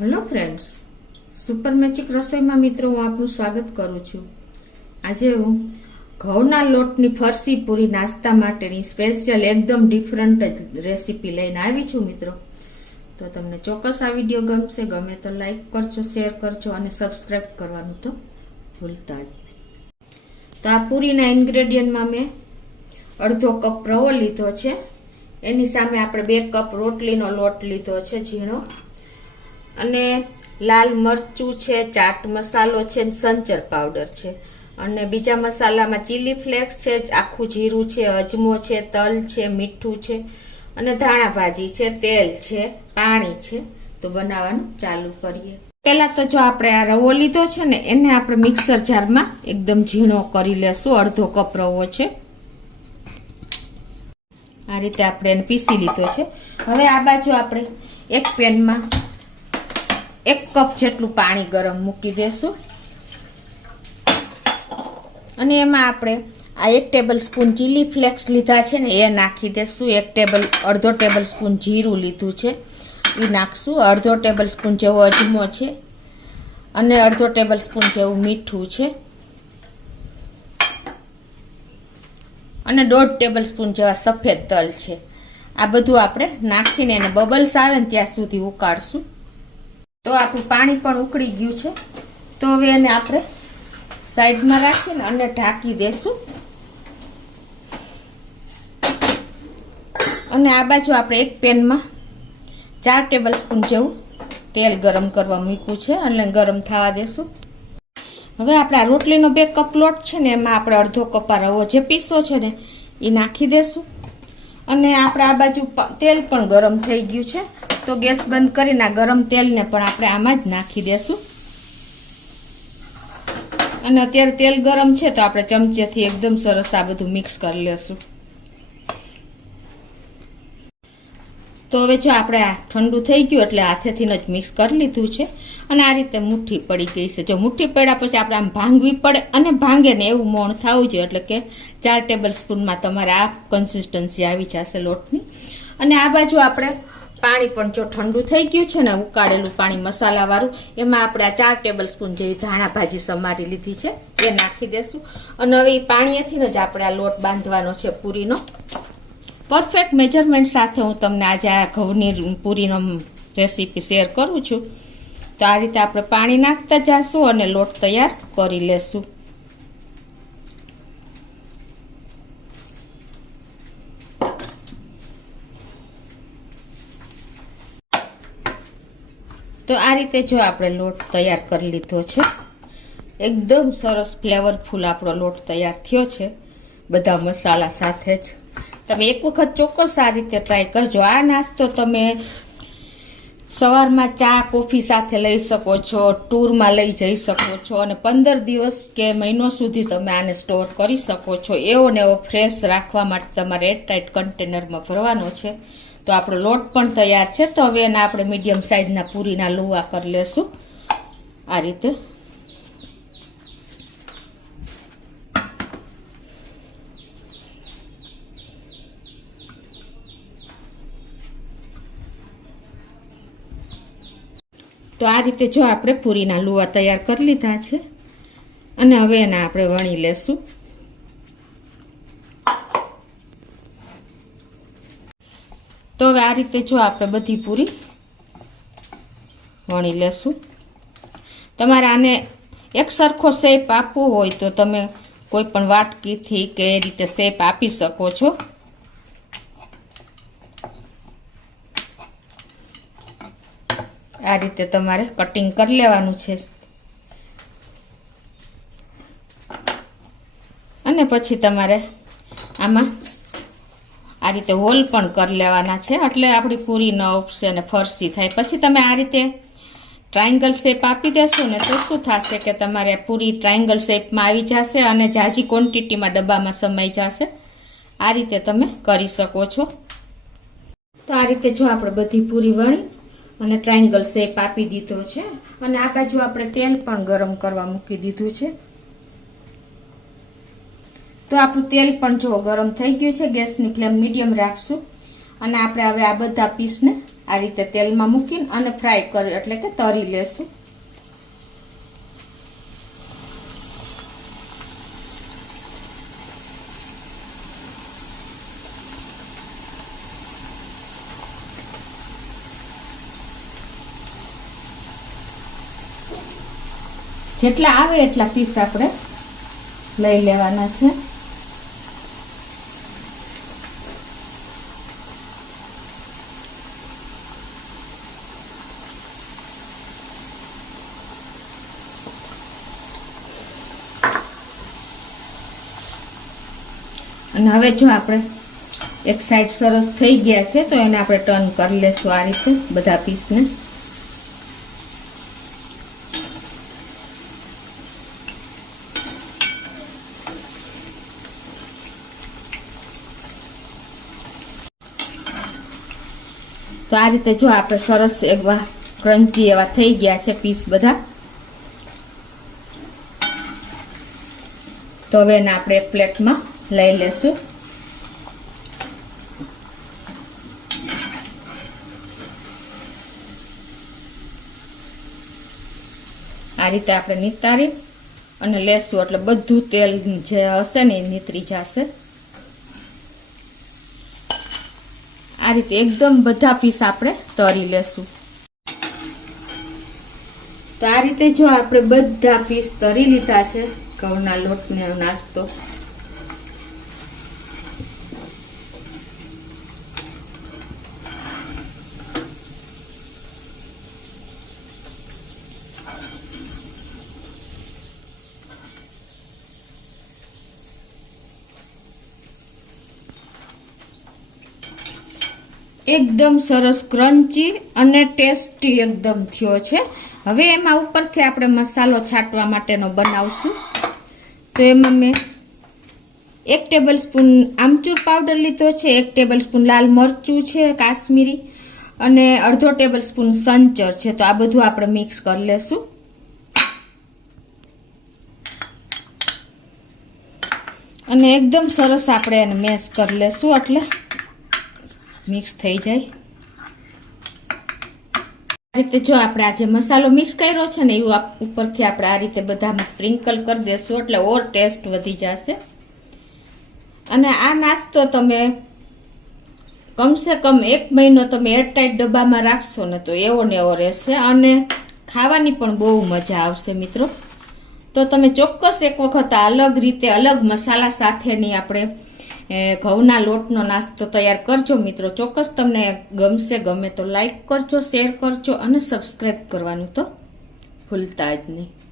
Hello friends, super magic રસોઈમાં મિત્રો હું આપનું સ્વાગત કરું છું। આજે હું ઘઉંના લોટની ફરસી પૂરી નાસ્તા માટેની સ્પેશિયલ એકદમ ડિફરન્ટ રેસીપી લઈને આવી છું મિત્રો। તો તમને ચોક્કસ આ વિડીયો ગમશે, ગમે તો લાઈક કરજો, શેર કરજો અને સબસ્ક્રાઈબ કરવાનું તો ભૂલતા જ નહીં। તો આ પૂરીના ઇન્ગ્રેડિયન્ટમાં મેં અડધો કપ રવો લીધો છે, એની સામે આપણે 2 કપ રોટલીનો લોટ લીધો છે ઝીણો, અને લાલ મરચું છે, ચાટ મસાલો છે, સંચર પાવડર છે, અને બીજા મસાલામાં ચીલી ફ્લેક્સ છે, આખું જીરું છે, અજમો છે, તલ છે, મીઠું છે અને ધાણા ભાજી છે, તેલ છે, પાણી છે। તો બનાવવાનું ચાલુ કરીએ। પહેલા તો જો આપણે આ રવો લીધો છે ને, એને આપણે મિક્સર જારમાં એકદમ ઝીણો કરી લેશું। અડધો કપ રવો છે, આ રીતે આપણે એને પીસી લીધો છે। હવે આ બાજુ આપણે એક પેનમાં 1 કપ જેટલું પાણી ગરમ મૂકી દેશું, અને એમાં આપણે આ 1 ટેબલ સ્પૂન ચીલી ફ્લેક્સ લીધા છે ને એ નાખી દેશું। અડધો ટેબલ સ્પૂન જીરું લીધું છે એ નાખશું, અડધો ટેબલ સ્પૂન જેવો અજમો છે અને અડધો ટેબલ સ્પૂન જેવું મીઠું છે, અને 1.5 ટેબલ સ્પૂન જેવા સફેદ તલ છે। આ બધું આપણે નાખીને એને બબલ્સ આવે ને ત્યાં સુધી ઉકાળશું। તો આપણું પાણી પણ ઉકળી ગયું છે, તો હવે એને આપણે સાઈડમાં રાખીને અને ઢાંકી દેશું। અને આ બાજુ આપણે એક પેનમાં 4 ટેબલ સ્પૂન જેવું તેલ ગરમ કરવા મૂક્યું છે અને ગરમ થવા દેશું। હવે આપણે આ રોટલીનો 2 કપ લોટ છે ને, એમાં આપણે અડધો કપ રવો જે પીસો છે ને એ નાખી દેશું, અને આપણે આ બાજુ તેલ પણ ગરમ થઈ ગયું છે, તો ગેસ બંધ કરીને આ ગરમ તેલને પણ આપણે આમાં જ નાખી દેશું। અને અત્યારે તેલ ગરમ છે તો આપણે ચમચેથી એકદમ સરસ આ બધું મિક્સ કરી લેશું। તો હવે જો આપણે આ ઠંડુ થઈ ગયું એટલે હાથેથી જ મિક્સ કરી લીધું છે, અને આ રીતે મુઠ્ઠી પડી ગઈ છે। જો મુઠ્ઠી પડ્યા પછી આપણે આમ ભાંગવી પડે, અને ભાંગે ને એવું મોણ થવું જોઈએ, એટલે કે 4 ટેબલ સ્પૂનમાં તમારે આ કન્સિસ્ટન્સી આવી જશે લોટની। અને આ બાજુ આપણે પાણી પણ જો ઠંડુ થઈ ગયું છે ને, ઉકાળેલું પાણી મસાલાવાળું, એમાં આપણે આ 4 ટેબલ સ્પૂન જેવી ધાણા ભાજી સમારી લીધી છે એ નાખી દેશું। અને હવે એ પાણીએથી જ આપણે આ લોટ બાંધવાનો છે પૂરીનો। પરફેક્ટ મેજરમેન્ટ સાથે હું તમને આજે આ ઘઉંની પૂરીનો રેસીપી શેર કરું છું। તો આ રીતે આપણે પાણી નાખતા જઈશું અને લોટ તૈયાર કરી લેશું। તો આ રીતે જો આપણે લોટ તૈયાર કરી લીધો છે, એકદમ સરસ ફ્લેવરફુલ આપણો લોટ તૈયાર થયો છે બધા મસાલા સાથે જ। તમે એક વખત ચોક્કસ આ રીતે ટ્રાય કરજો। આ નાસ્તો તમે સવારમાં ચા કોફી સાથે લઈ શકો છો, ટૂરમાં લઈ જઈ શકો છો, અને 15 દિવસ કે મહિનો સુધી તમે આને સ્ટોર કરી શકો છો। એવો ને એવો ફ્રેશ રાખવા માટે તમારે એરટાઇટ કન્ટેનરમાં ભરવાનો છે। તો આપણો લોટ પણ તૈયાર છે, તો હવે એને આપણે મીડિયમ સાઇઝના પૂરીના લુવા કરી લેશું આ રીતે। તો આ રીતે જો આપણે પૂરીના લુવા તૈયાર કરી લીધા છે, અને હવે એને આપણે વણી લેશું। તો હવે આ રીતે જો આપણે બધી પૂરી વણી લેશું। તમારે આને એક સરખો શેપ આપવો હોય તો તમે કોઈ પણ વાટકીથી કે એ રીતે શેપ આપી શકો છો। આ રીતે તમારે કટિંગ કરી લેવાનું છે, અને પછી તમારે આમાં આ રીતે હોલ પણ કરી લેવાના છે, એટલે આપણી પૂરી ન ઉપસે અને ફરસી થાય। પછી તમે આ રીતે ટ્રાયંગલ શેપ આપી દેશો ને તો શું થશે કે તમારે પૂરી ટ્રાયંગલ શેપમાં આવી જશે અને ઝાઝી ક્વોન્ટિટીમાં ડબ્બામાં સમાઈ જશે। આ રીતે તમે કરી શકો છો। તો આ રીતે જો આપણે બધી પૂરી વણી અને ટ્રાયંગલ શેપ આપી દીધો છે, અને આ બાજુ આપણે તેલ પણ ગરમ કરવા મૂકી દીધું છે। તો આપણું તેલ પણ જો ગરમ થઈ ગયું છે, ગેસની ફ્લેમ મીડિયમ રાખશું અને આપણે હવે આ બધા પીસને આ રીતે તેલમાં મૂકીને અને ફ્રાય કરી એટલે કે તળી લેશું. જેટલા આવે એટલા પીસ આપણે લઈ લેવાના છે. અને હવે જો આપણે એક સાઈડ સરસ થઈ ગયા છે તો એને આપણે ટર્ન કરી લેશું આ રીતે બધા પીસને. તો આ રીતે જો આપણે સરસ એવા ક્રન્ચી એવા થઈ ગયા છે પીસ બધા. તો હવે એને આપણે એક પ્લેટમાં લઈ લેશું. આ રીતે આપણે નિતારી અને લેશું એટલે બધું તેલ જે હશે ને એ નીતરી જશે. આ રીતે એકદમ બધા પીસ આપણે તળી લેશું. તો આ રીતે જો આપણે બધા પીસ તળી લીધા છે ઘઉંના લોટનો નાસ્તો. એકદમ સરસ ક્રન્ચી અને ટેસ્ટી એકદમ થયો છે. હવે એમાં ઉપરથી આપણે મસાલો છાંટવા માટેનો બનાવશું. તો એમાં મેં 1 ટેબલ સ્પૂન આમચૂર પાવડર લીધો છે, 1 ટેબલ સ્પૂન લાલ મરચું છે કાશ્મીરી અને અડધો ટેબલ સ્પૂન સંચર છે. તો આ બધું આપણે મિક્સ કરી લેશું. અને એકદમ સરસ આપણે એને મેશ કરી લેશું એટલે મિક્સ થઈ જાય. આ રીતે જો આપણે આ જે મસાલો મિક્સ કર્યો છે ને એવું ઉપરથી આપણે આ રીતે બધામાં સ્પ્રિંકલ કરી દેશું એટલે ઓર ટેસ્ટ વધી જશે. અને આ નાસ્તો તમે કમસે કમ 1 મહિનો તમે એરટાઈટ ડબ્બામાં રાખશો ને તો એવો ને એવો રહેશે અને ખાવાની પણ બહુ મજા આવશે મિત્રો. તો તમે ચોક્કસ એક વખત અલગ રીતે અલગ મસાલા સાથેની આપણે ઘઉંના લોટનો નાસ્તો તૈયાર કરજો મિત્રો. ચોક્કસ તમને ગમશે. ગમે તો લાઈક કરજો, શેર કરજો અને સબસ્ક્રાઈબ કરવાનું તો ભૂલતા જ નહીં.